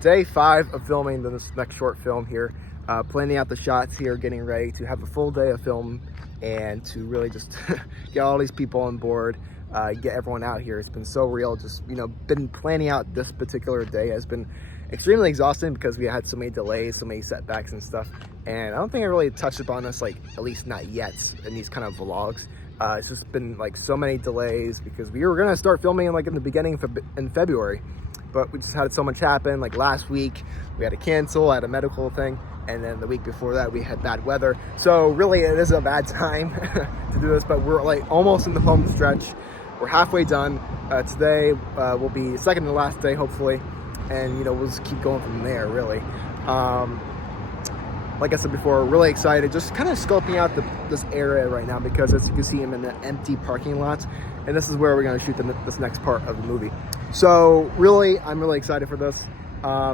Day 5 of filming this next short film here, planning out the shots here, getting ready to have a full day of film and to really just get all these people on board, get everyone out here. It's been so real. Just, been planning out this particular day has been extremely exhausting because we had so many delays, so many setbacks and stuff. And I don't think I really touched upon this, at least not yet, in these kind of vlogs. It's just been so many delays because we were gonna start filming in the beginning in February. But we just had so much happen. Last week, we had to cancel at a medical thing. And then the week before that, we had bad weather. So really, it is a bad time to do this, but we're almost in the home stretch. We're halfway done. Today will be second to last day, hopefully. And, we'll just keep going from there, really. Like I said before, really excited. Just kind of scoping out this area right now because as you can see, I'm in an empty parking lot. And this is where we're going to shoot this next part of the movie. So really, I'm really excited for this.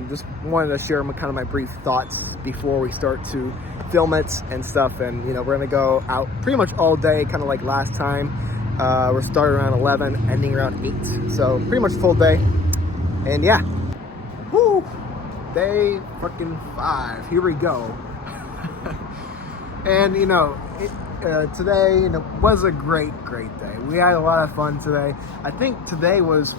Just wanted to share my brief thoughts before we start to film it and stuff. And, we're going to go out pretty much all day, kind of like last time. We're starting around 11, ending around 8. So pretty much full day. And yeah. Woo! Day fucking 5. Here we go. And, today, was a great day. We had a lot of fun today. I think today was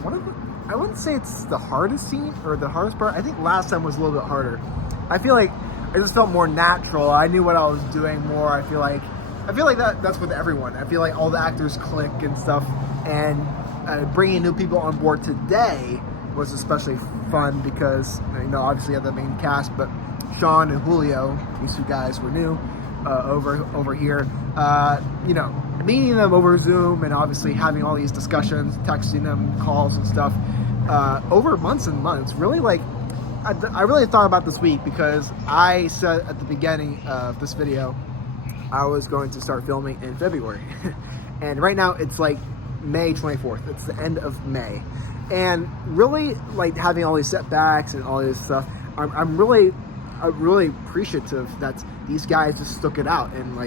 I wouldn't say it's the hardest scene or the hardest part. I think last time was a little bit harder. I feel like I just felt more natural. I knew what I was doing more. I feel like that's with everyone. I feel like all the actors click and stuff. And bringing new people on board today was especially fun because, obviously you have the main cast, but Sean and Julio, these two guys were new over here. Meeting them over Zoom and obviously having all these discussions, texting them, calls and stuff over months and months. Really, I really thought about this week because I said at the beginning of this video I was going to start filming in February. And right now it's May 24th. It's the end of May. And really having all these setbacks and all this stuff, I'm really appreciative that these guys just stuck it out and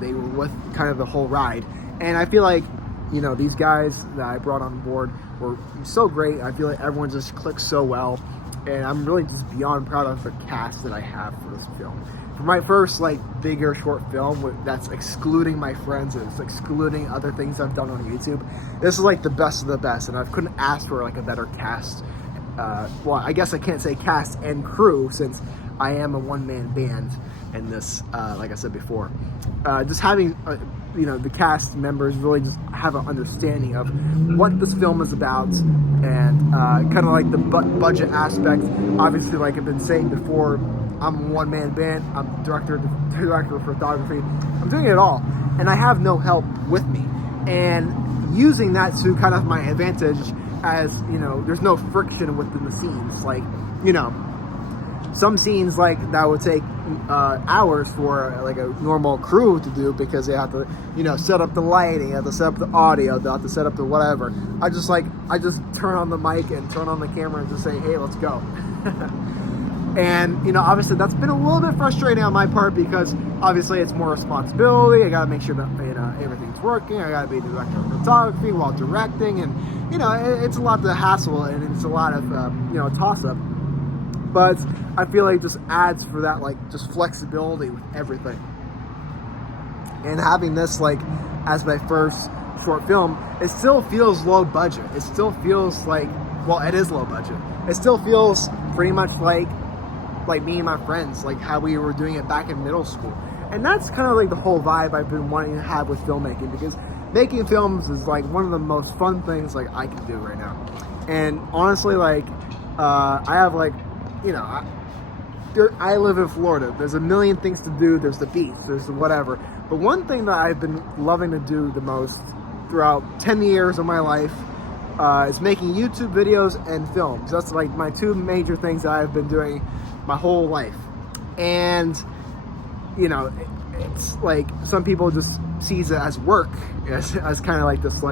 they were with kind of the whole ride. And I feel like these guys that I brought on board were so great. I feel like everyone just clicked so well, and I'm really just beyond proud of the cast that I have for this film. For my first bigger short film, that's excluding my friends, it's excluding other things I've done on YouTube, this is the best of the best, and I couldn't ask for a better cast. Well, I guess I can't say cast and crew since I am a one-man band in this, like I said before. Just having, the cast members really just have an understanding of what this film is about and kind of the budget aspect. Obviously, like I've been saying before, I'm a one-man band. I'm director of photography. I'm doing it all, and I have no help with me. And using that to kind of my advantage as, there's no friction within the scenes. Some scenes that would take hours for a normal crew to do because they have to set up the lighting, they have to set up the audio, they have to set up the whatever. I just turn on the mic and turn on the camera and just say, hey, let's go. And obviously that's been a little bit frustrating on my part because obviously it's more responsibility. I gotta make sure that everything's working. I gotta be the director of photography while directing, and it's a lot to hassle and it's a lot of toss up. But I feel like this adds for that just flexibility with everything. And having this as my first short film, it still feels low budget. It still feels well, it is low budget. It still feels pretty much like me and my friends, how we were doing it back in middle school. And that's kind of the whole vibe I've been wanting to have with filmmaking, because making films is one of the most fun things I can do right now. And honestly, I have I live in Florida. There's a million things to do. There's the beach, there's the whatever. But one thing that I've been loving to do the most throughout 10 years of my life is making YouTube videos and films. That's my two major things that I've been doing my whole life. And it's some people just sees it as work, as kind of this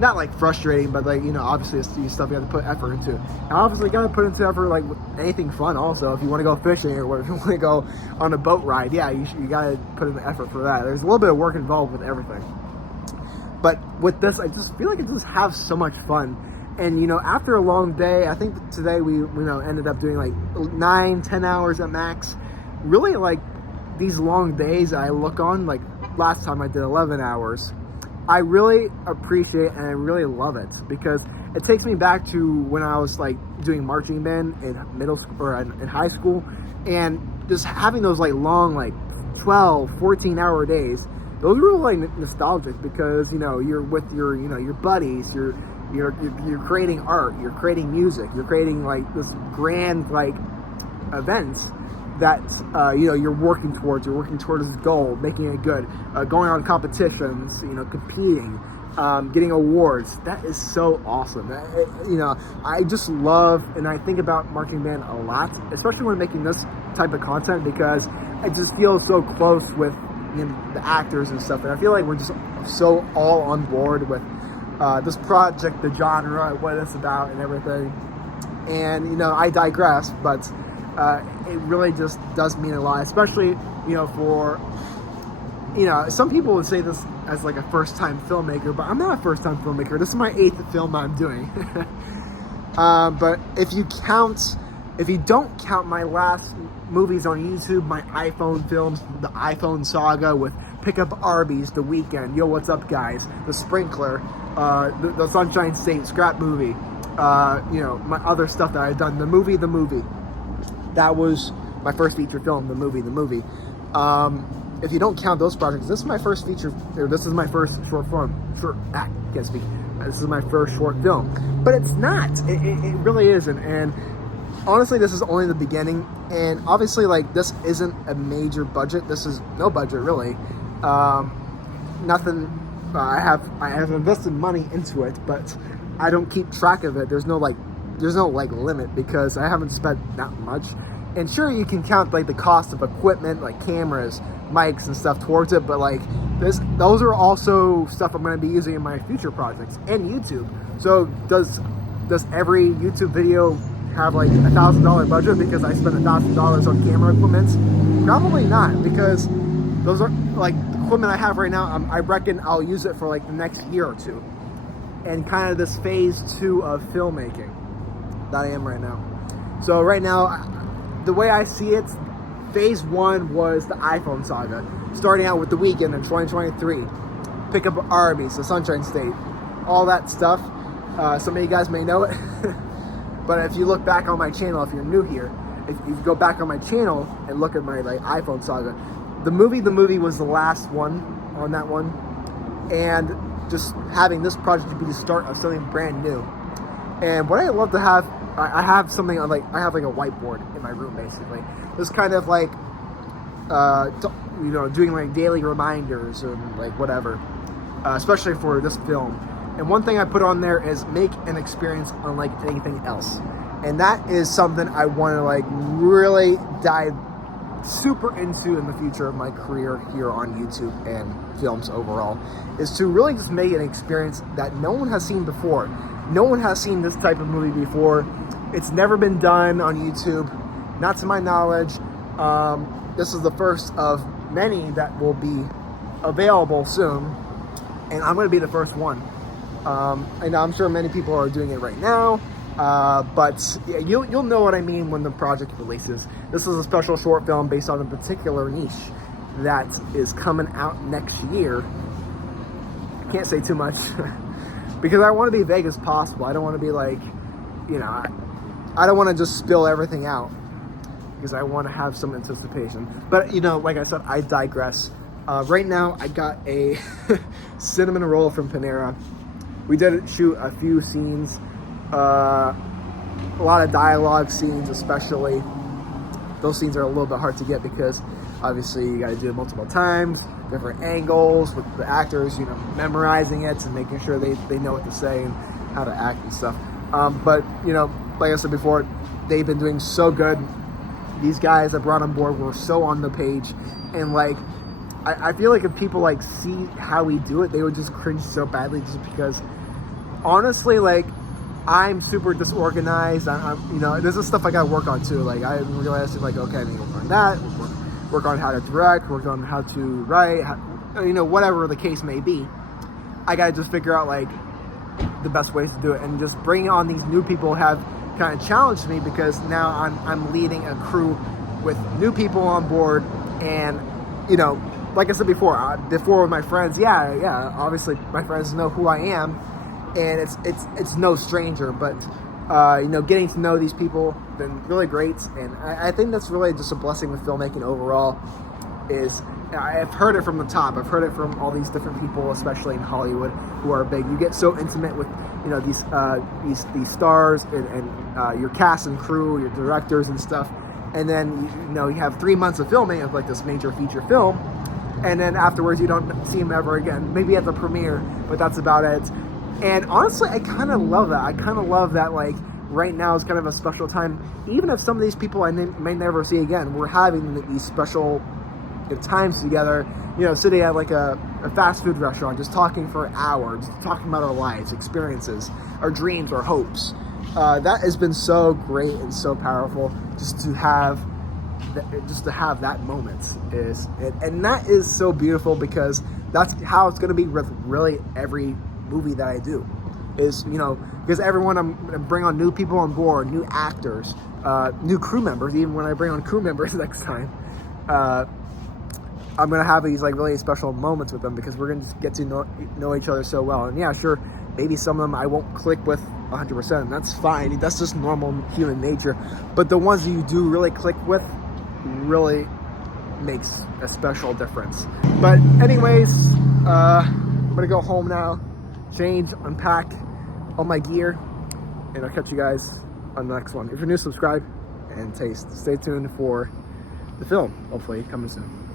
not frustrating, but obviously it's stuff you have to put effort into. And obviously you gotta put into effort with anything fun also. If you want to go fishing or if you want to go on a boat ride, yeah, you gotta put in the effort for that. There's a little bit of work involved with everything. But with this, I just feel like I just have so much fun. And, after a long day, I think today we ended up doing like 9-10 hours at max. Really, like, these long days I look on, like last time I did 11 hours, I really appreciate and I really love it, because it takes me back to when I was like doing marching band in middle school or in high school, and just having those like long, like 12-14 hour days. Those were like nostalgic, because you're with your your buddies, you're creating art, you're creating music, you're creating like this grand like events that you're working towards this goal, making it good, going on competitions, competing, getting awards. That is so awesome. I just love, and I think about marching band a lot, especially when making this type of content, because it just feels so close with the actors and stuff, and I feel like we're just so all on board with this project, the genre, what it's about, and everything. And I digress, but it really just does mean a lot, especially for some people would say this as like a first-time filmmaker, but I'm not a first-time filmmaker. This is my 8th film I'm doing. But if you don't count my last movies on YouTube, my iPhone films, the iPhone saga with Pick Up Arby's, The Weekend, Yo What's Up Guys, The Sprinkler, the Sunshine State, Scrap Movie, my other stuff that I've done, The Movie. That was my first feature film, The Movie. If you don't count those projects, this is my first this is my first short film. Can't speak. This is my first short film. But it's not. It really isn't. And honestly, this is only the beginning. And obviously, like, this isn't a major budget. This is no budget, really. Nothing. I have invested money into it, but I don't keep track of it. There's no limit, because I haven't spent that much. And sure, you can count like the cost of equipment, like cameras, mics, and stuff towards it, but like those are also stuff I'm going to be using in my future projects and YouTube. So does every YouTube video have like $1,000 budget because I spent $1,000 on camera equipment? Probably not, because those are like the equipment I have right now. I reckon I'll use it for like the next year or two, and kind of this phase 2 of filmmaking that I am right now. So right now, the way I see it, phase 1 was the iPhone saga, starting out with The Weekend in 2023, Pick Up Arby's, The Sunshine State, all that stuff. Some of you guys may know it, but if you look back on my channel, if you're new here, if you go back on my channel and look at my like iPhone saga, the movie was the last one on that one, and just having this project to be the start of something brand new. And what I love to have, I have something like a whiteboard in my room, basically. Just kind of like, doing like daily reminders and like whatever, especially for this film. And one thing I put on there is make an experience unlike anything else. And that is something I want to like really dive super into in the future of my career here on YouTube and films overall, is to really just make an experience that no one has seen before. No one has seen this type of movie before. It's never been done on YouTube, not to my knowledge. This is the first of many that will be available soon, and I'm going to be the first one. And I'm sure many people are doing it right now, but yeah, you'll know what I mean when the project releases. This is a special short film based on a particular niche that is coming out next year. I can't say too much because I want to be vague as possible. I don't want to be like, I don't want to just spill everything out, because I want to have some anticipation. But, like I said, I digress. Right now, I got a cinnamon roll from Panera. We did shoot a few scenes, a lot of dialogue scenes especially. Those scenes are a little bit hard to get because obviously you got to do it multiple times, different angles, with the actors, memorizing it and making sure they know what to say and how to act and stuff. But, like I said before, they've been doing so good. These guys I brought on board were so on the page, and like I feel like if people like see how we do it, they would just cringe so badly, just because honestly, like, I'm super disorganized. I'm this is stuff I gotta work on too. Like, I realized like, okay, I need to work on that, work on how to direct, work on how to write, whatever the case may be. I gotta just figure out like the best ways to do it. And just bringing on these new people have kind of challenged me, because now I'm leading a crew with new people on board. And you know, like I said before with my friends, yeah, obviously my friends know who I am, and it's no stranger. But you know, getting to know these people been really great, and I think that's really just a blessing with filmmaking overall. Is I've heard it from the top. I've heard it from all these different people, especially in Hollywood, who are big. You get so intimate with, you know, these stars and your cast and crew, your directors and stuff. And then, you know, you have 3 months of filming of like this major feature film, and then afterwards you don't see them ever again. Maybe at the premiere, but that's about it. And honestly, I kind of love that. I kind of love that, like, right now is kind of a special time. Even if some of these people I may never see again, we're having these special times together, you know, sitting at like a fast food restaurant, just talking for hours, talking about our lives, experiences, our dreams, our hopes. That has been so great and so powerful, just to have that moment and that is so beautiful, because that's how it's going to be with really every movie that I do. Is, you know, because everyone, I'm going to bring on new people on board, new actors, new crew members. Even when I bring on crew members next time, I'm going to have these like really special moments with them, because we're going to just get to know each other so well. And yeah, sure, maybe some of them I won't click with 100%, and that's fine. That's just normal human nature. But the ones that you do really click with really makes a special difference. But anyways, I'm going to go home now, change, unpack all my gear, and I'll catch you guys on the next one. If you're new, subscribe and taste. Stay tuned for the film, hopefully coming soon.